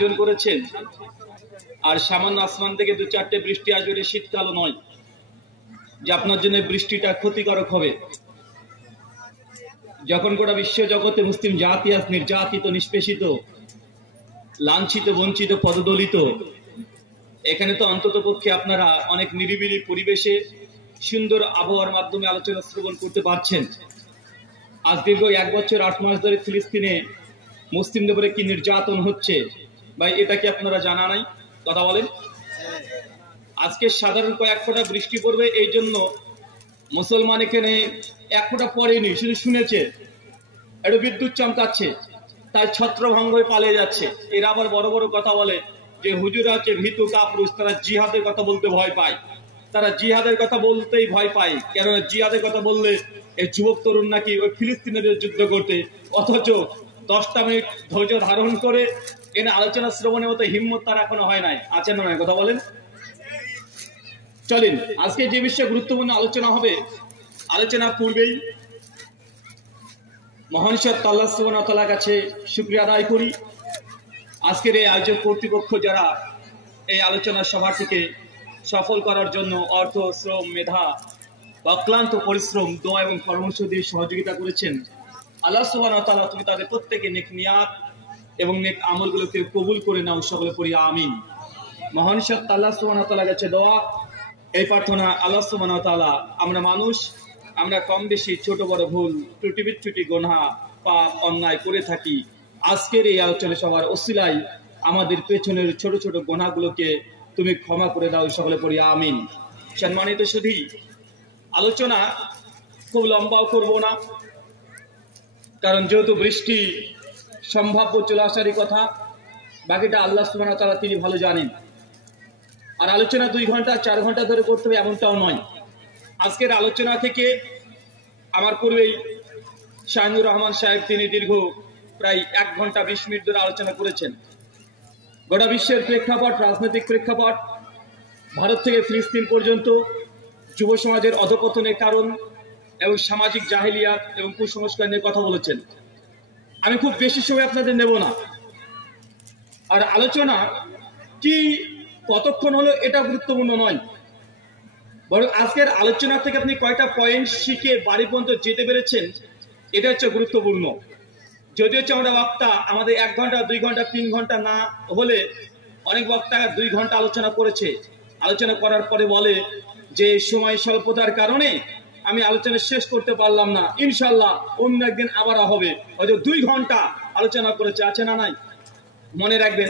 করেছেন আর সামান্য আসমান থেকে দু চারটে বৃষ্টি আসবে, শীতকালও নয় যে আপনার জন্য বৃষ্টিটা ক্ষতিকারক হবে। যখন গোটা বিশ্ব জগতে মুসলিম জাতি আজ নির্যাতিত, নিষ্পেষিত, লাঞ্ছিত, বঞ্চিত, পদদলিত, এখানে তো অন্তত পক্ষে আপনারা অনেক নিরিবিলি পরিবেশে সুন্দর আবহাওয়ার মাধ্যমে আলোচনা শ্রবণ করতে পারছেন। আজ দীর্ঘ 1 বছর 8 মাস ধরে ফিলিস্তিনে মুসলিমদের উপরে কি নির্যাতন হচ্ছে ভাই, এটা কি আপনারা জানা নাই? কথা বলেন। আজকে সাধারণ কয়েক ফোঁটা বৃষ্টি পড়বে, এই জন্য মুসলমান এখানে 1 ফোঁটা পড়েনি, শুধু শুনেছে, একটু বিদ্যুৎ চমকাচ্ছে, তাই ছত্রভঙ্গ হয়ে পালিয়ে যাচ্ছে। এরা আবার বড় বড় কথা বলে যে হুজুরা হচ্ছে ভীতু কাপুরুষ, তারা জিহাদের কথা বলতে ভয় পায়। তারা জিহাদের কথা বলতেই ভয় পায়, কেন? জিহাদের কথা বললে এই যুবক তরুণ নাকি ওই ফিলিস্তিনের যুদ্ধ করতে, অথচ 10টা মিনিট ধৈর্য ধারণ করে এনে আলোচনা শ্রবণের মতো হিম্মত তার এখনো হয় নাই। আছে না? কথা বলেন। চলেন আজকে যে বিষয়ে গুরুত্বপূর্ণ আলোচনা হবে, আলোচনার পূর্বেই মহান সত্তা আল্লাহ সুবহানাহু ওয়া তাআলার কাছে শুকরিয়া আদায় করি। আজকের এই আয়োজক কর্তৃপক্ষ যারা এই আলোচনা সভাটিকে সফল করার জন্য অর্থ, শ্রম, মেধা, অক্লান্ত পরিশ্রম, দোয়া এবং পরামর্শ দিয়ে সহযোগিতা করেছেন, আল্লাহ সুবহানাহু ওয়া তাআলা তুমি তাদের প্রত্যেকে নেক নিয়াত এবং নেক আমলগুলোকে কবুল করে নাও, সকলে পড়ি আমিন। মহান সত্তা আল্লাহ সুবহানাহু ওয়া তাআলার কাছে দোয়া, এই প্রার্থনা, আল্লাহ সুবহানাহু ওয়া তাআলা আমরা মানুষ, আমরা কম বেশি ছোট বড় ভুল ত্রুটি বিচ্যুতি গুনাহ পাপ অন্যায় করে থাকি। আজকের এই আলোচনা সবার ওসিলায় আমাদের পেছনের ছোট ছোট গুনাহগুলোকে তুমি ক্ষমা করে দাও, সকলে পড়ি আমিন। সম্মানিত সুধী, আলোচনা খুব লম্বাও করব না, কারণ যেহেতু বৃষ্টি সম্ভাব্য চলে আসারই কথা, বাকিটা আল্লাহ সুবহানাহু ওয়া তাআলা তিনি ভালো জানেন। আর আলোচনা 2 ঘন্টা 4 ঘন্টা ধরে করতে হবে এমনটাও নয়। আজকের আলোচনা থেকে আমার পূর্বেই শাহিনুর রহমান সাহেব তিনি দীর্ঘ প্রায় 1 ঘন্টা 20 মিনিট ধরে আলোচনা করেছেন। গোটা বিশ্বের প্রেক্ষাপট, রাজনৈতিক প্রেক্ষাপট, ভারত থেকে ফিলিস্তিন পর্যন্ত যুব সমাজের অধঃপতনের কারণ এবং সামাজিক জাহেলিয়াত এবং কুসংস্কার নিয়ে কথা বলেছেন। আমি খুব বেশি সময় আপনাদের নেব না। আর আলোচনা কি কতক্ষণ হলো এটা গুরুত্বপূর্ণ নয়, বরং আজকের আলোচনা থেকে আপনি কয়টা পয়েন্ট শিখে বাড়ি পর্যন্ত যেতে পেরেছেন এটা হচ্ছে গুরুত্বপূর্ণ। যদি হচ্ছে আমরা বক্তা আমাদের 1 ঘন্টা 2 ঘন্টা 3 ঘন্টা না হলে, অনেক বক্তা 2 ঘন্টা আলোচনা করেছে, আলোচনা করার পরে বলে যে সময় স্বল্পতার কারণে আমি আলোচনা শেষ করতে পারলাম না, ইনশাল্লাহ অন্য একদিন আবার হবে। হয়তো 2 ঘন্টা আলোচনা করেছে, আছে না নাই? মনে রাখবেন।